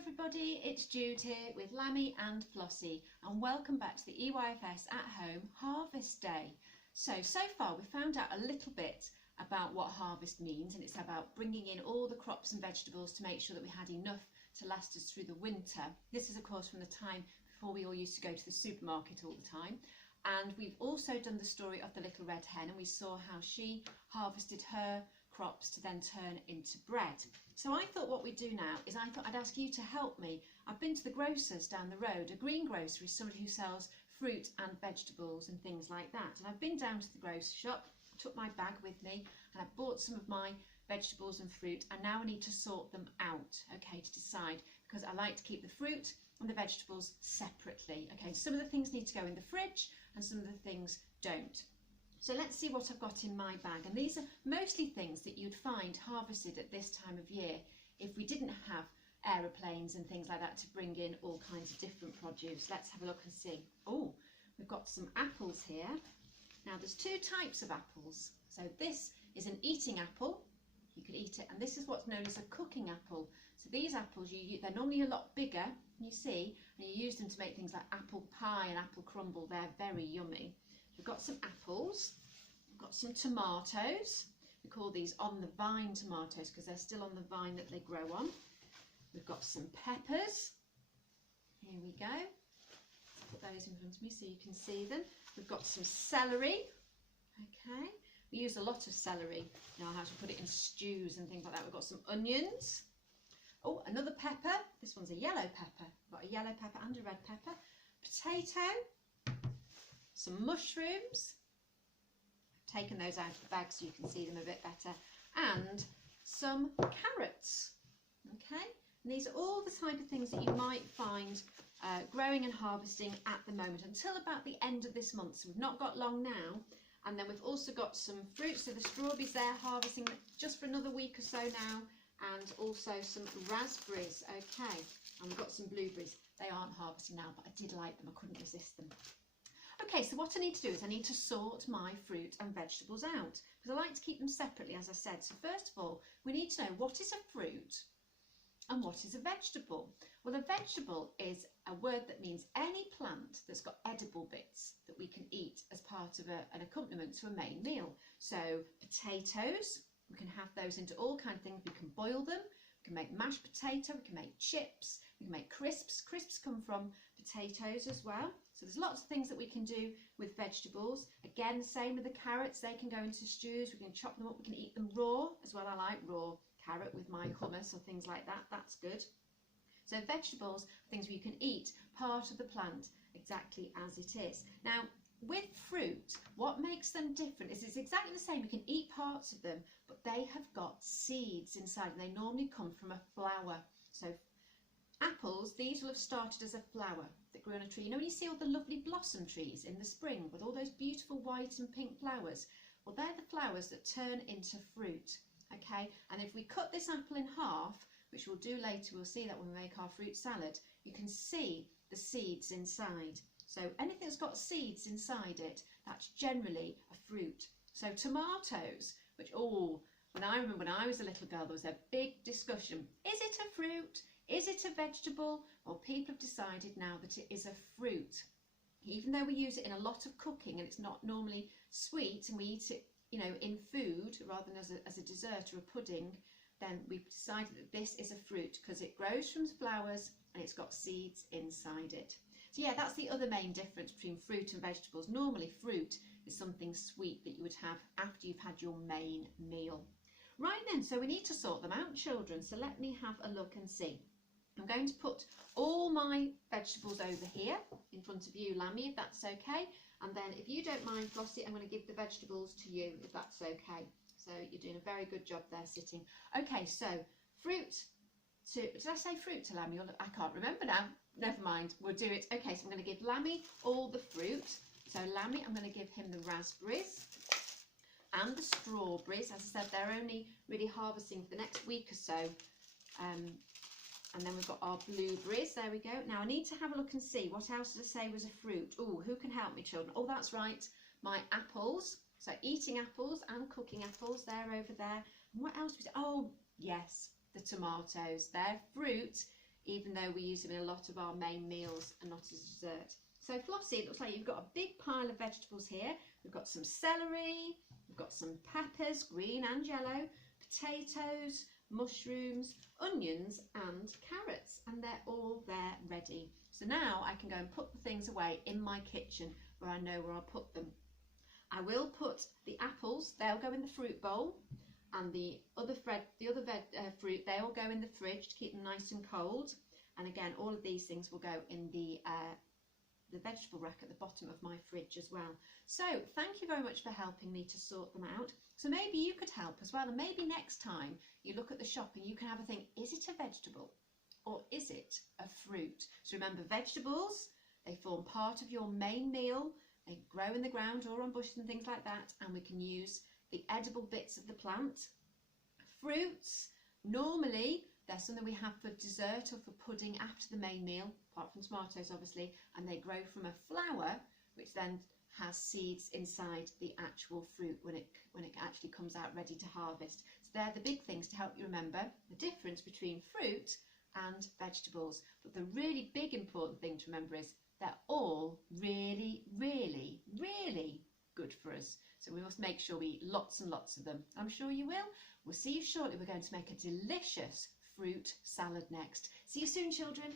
everybody, it's Jude here with Lammy and Flossie and welcome back to the EYFS at Home Harvest Day. So far we've found out a little bit about what harvest means, and it's about bringing in all the crops and vegetables to make sure that we had enough to last us through the winter. This is of course from the time before we all used to go to the supermarket all the time. And we've also done the story of the little red hen, and we saw how she harvested her crops to then turn into bread. So I thought what we'd do now is I thought I'd ask you to help me. I've been to the grocers down the road. A green grocer is somebody who sells fruit and vegetables and things like that. And I've been down to the grocery shop, took my bag with me, and I've bought some of my vegetables and fruit, and now I need to sort them out, okay, to decide, because I like to keep the fruit and the vegetables separately. Okay, some of the things need to go in the fridge and some of the things don't. So let's see what I've got in my bag, and these are mostly things that you'd find harvested at this time of year if we didn't have aeroplanes and things like that to bring in all kinds of different produce. Let's have a look and see. Oh, we've got some apples here. Now there's two types of apples. So this is an eating apple, you could eat it, and this is what's known as a cooking apple. So these apples, they're normally a lot bigger, you see, and you use them to make things like apple pie and apple crumble. They're very yummy. We've got some apples, we've got some tomatoes. We call these on the vine tomatoes because they're still on the vine that they grow on. We've got some peppers. Here we go. Put those in front of me so you can see them. We've got some celery. Okay. We use a lot of celery. You know how to put it in stews and things like that. We've got some onions. Oh, another pepper. This one's a yellow pepper. We've got a yellow pepper and a red pepper. Potato. Some mushrooms. I've taken those out of the bag so you can see them a bit better. And some carrots. Okay. And these are all the type of things that you might find growing and harvesting at the moment until about the end of this month. So we've not got long now. And then we've also got some fruit. So the strawberries there, harvesting just for another week or so now. And also some raspberries. Okay. And we've got some blueberries. They aren't harvesting now, but I did like them. I couldn't resist them. Okay, so what I need to do is I need to sort my fruit and vegetables out because I like to keep them separately, as I said. So first of all, we need to know what is a fruit and what is a vegetable. Well, a vegetable is a word that means any plant that's got edible bits that we can eat as part of an accompaniment to a main meal. So potatoes, we can have those into all kinds of things. We can boil them, we can make mashed potato, we can make chips, we can make crisps. Crisps come from potatoes as well. So there's lots of things that we can do with vegetables. Again, the same with the carrots. They can go into stews. We can chop them up. We can eat them raw as well. I like raw carrot with my hummus or things like that. That's good. So vegetables are things where you can eat part of the plant exactly as it is. Now, with fruit, what makes them different is it's exactly the same. You can eat parts of them, but they have got seeds inside, and they normally come from a flower. So apples, these will have started as a flower that grew on a tree. You know when you see all the lovely blossom trees in the spring with all those beautiful white and pink flowers? Well, they're the flowers that turn into fruit, okay? And if we cut this apple in half, which we'll do later, we'll see that when we make our fruit salad, you can see the seeds inside. So anything that's got seeds inside it, that's generally a fruit. So tomatoes, which, when I remember when I was a little girl, there was a big discussion. Is it a fruit? Is it a vegetable? Well, people have decided now that it is a fruit. Even though we use it in a lot of cooking and it's not normally sweet, and we eat it, you know, in food rather than as a dessert or a pudding, then we've decided that this is a fruit because it grows from flowers and it's got seeds inside it. So yeah, that's the other main difference between fruit and vegetables. Normally fruit is something sweet that you would have after you've had your main meal. Right then, so we need to sort them out, children. So let me have a look and see. I'm going to put all my vegetables over here in front of you, Lammy, if that's okay. And then if you don't mind, Flossie, I'm going to give the vegetables to you, if that's okay. So you're doing a very good job there sitting. Okay, so fruit to, did I say fruit to Lammy? I can't remember now. Never mind, we'll do it. Okay, so I'm going to give Lammy all the fruit. So Lammy, I'm going to give him the raspberries and the strawberries. As I said, they're only really harvesting for the next week or so. And then we've got our blueberries. There we go. Now I need to have a look and see what else did I say was a fruit. Oh, who can help me, children? Oh, that's right, my apples. So eating apples and cooking apples, they're over there. And what else was it? Oh, yes, the tomatoes. They're fruit even though we use them in a lot of our main meals and not as dessert. So Flossie, it looks like you've got a big pile of vegetables here. We've got some celery, we've got some peppers, green and yellow, potatoes, mushrooms, onions and carrots, and they're all there ready. So now I can go and put the things away in my kitchen where I know where I'll put them. I will put the apples, they'll go in the fruit bowl, and the other fruit, they all go in the fridge to keep them nice and cold. And again, all of these things will go in the vegetable rack at the bottom of my fridge as well. So thank you very much for helping me to sort them out. So maybe you could help as well, and maybe next time you look at the shop and you can have a think, is it a vegetable or is it a fruit? So remember, vegetables, they form part of your main meal. They grow in the ground or on bushes and things like that, and we can use the edible bits of the plant. Fruits, normally they're something we have for dessert or for pudding after the main meal, apart from tomatoes obviously, and they grow from a flower which then has seeds inside the actual fruit when it actually comes out ready to harvest. So they're the big things to help you remember the difference between fruit and vegetables. But the really big important thing to remember is they're all really, really, really good for us. So we must make sure we eat lots and lots of them. I'm sure you will. We'll see you shortly. We're going to make a delicious fruit salad next. See you soon, children.